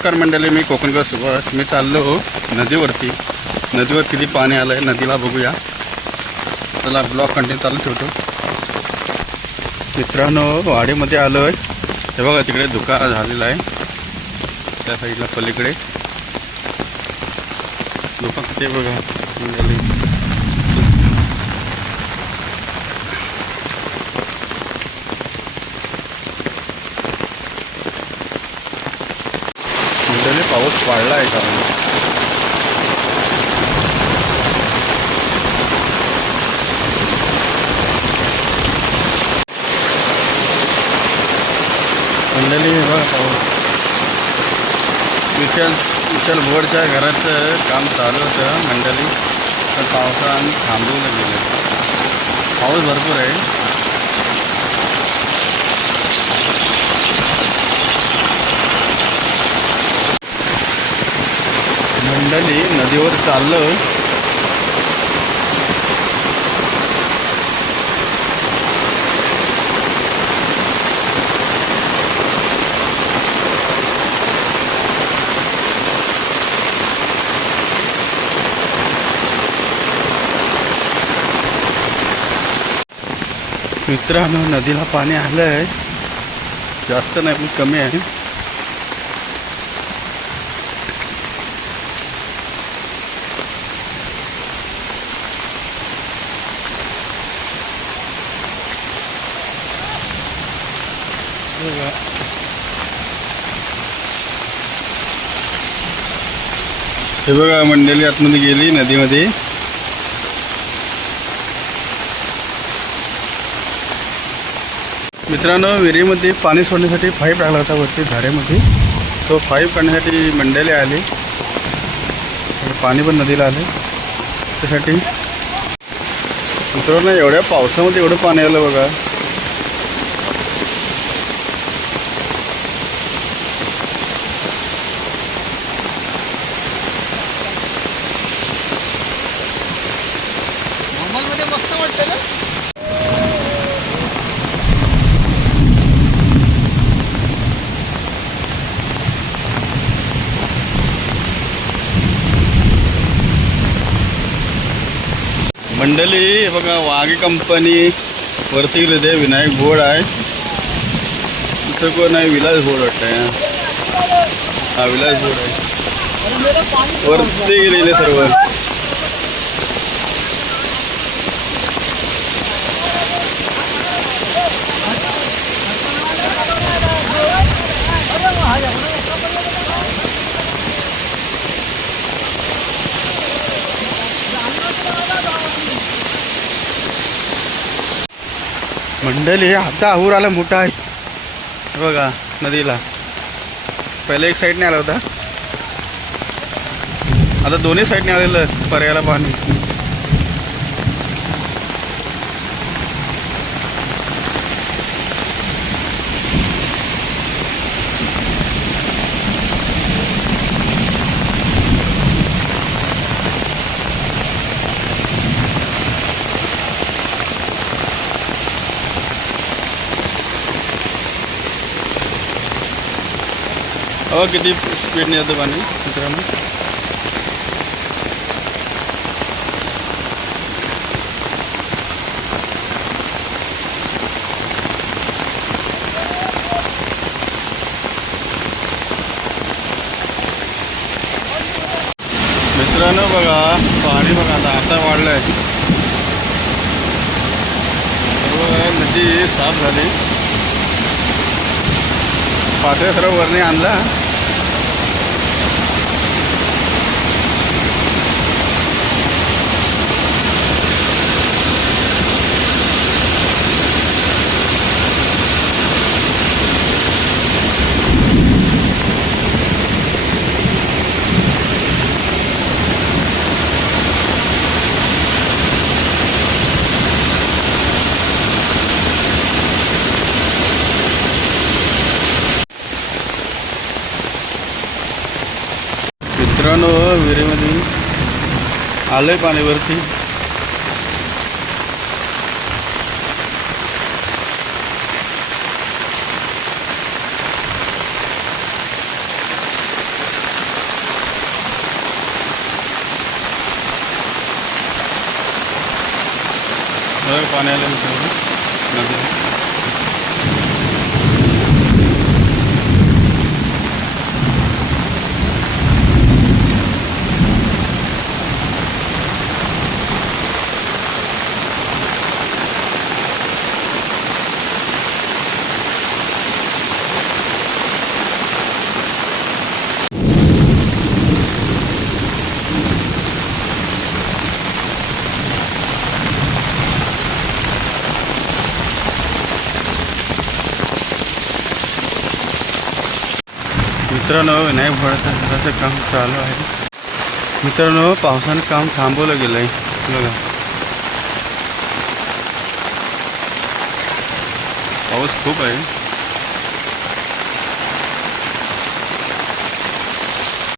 नमस्कार मंडळी, मी कोकणकर सुभाष. मी चाललो नदीवरती. नदीवर किती पाणी आलं आहे नदीला बघूया. चला ब्लॉग कंटिन्यू चालू ठेवतो. मित्रांनो, वाडीमध्ये आलो आहे. हे बघा तिकडे धुका झालेला आहे. त्या साईडला पलीकडे धुका किती बघा मंडळी. मंडळी पाऊस वाढला आहे का? मंडळी हे बघा पाऊस. विशाल बोर्डच्या घराचं काम चालू होतं मंडळी, तर पावसानं थांबवून गेलं. पाऊस भरपूर आहे. मंडळी नदीवर चाललो. मित्रांनो, नदीला पाणी आलं आहे. जास्त नाही पण कमी आहे. हे बघा मंडळी आतमध्ये गेली नदीमध्ये. मित्रांनो, विहिरीमध्ये पाणी सोडण्यासाठी पाईप लागला होता वरती झाड्यामध्ये. तो पाईप काढण्यासाठी मंडळी आले. पाणी पण नदीला आले त्यासाठी. मित्रांनो, एवढ्या पावसामध्ये एवढं पाणी आलं बघा. मस्त वाटतं ना. मंडळी बघा, वाघे कंपनी वरती गेले. विनायक बोर्ड आहे. इथं कोण आहे? विलास बोर्ड वाटतं. हा विलास बोर्ड आहे. वरती गेलेले सर्व. मंडळी आता आहूर आला मोठा आहे बघा नदीला. पहिले एक साईडने आला होता, आता दोन्ही साईडने आलेलं पर्यायला पाणी. अहो किती स्पीडने येतं पाणी मित्रांनो. मित्रांनो बघा पाणी बघा आता वाढलं आहे. नदी साफ झाली. पात्रे सर्व वरने आणला. मित्रांनो, विहिरीमध्ये आलंय पाणी वरती. बघा पाणी आलं नदीला. मित्रांनो विनायक भोळ्याचं घराचं काम चालू आहे. मित्रांनो पावसानं काम थांबवलं गेलं आहे बघा. पाऊस खूप आहे.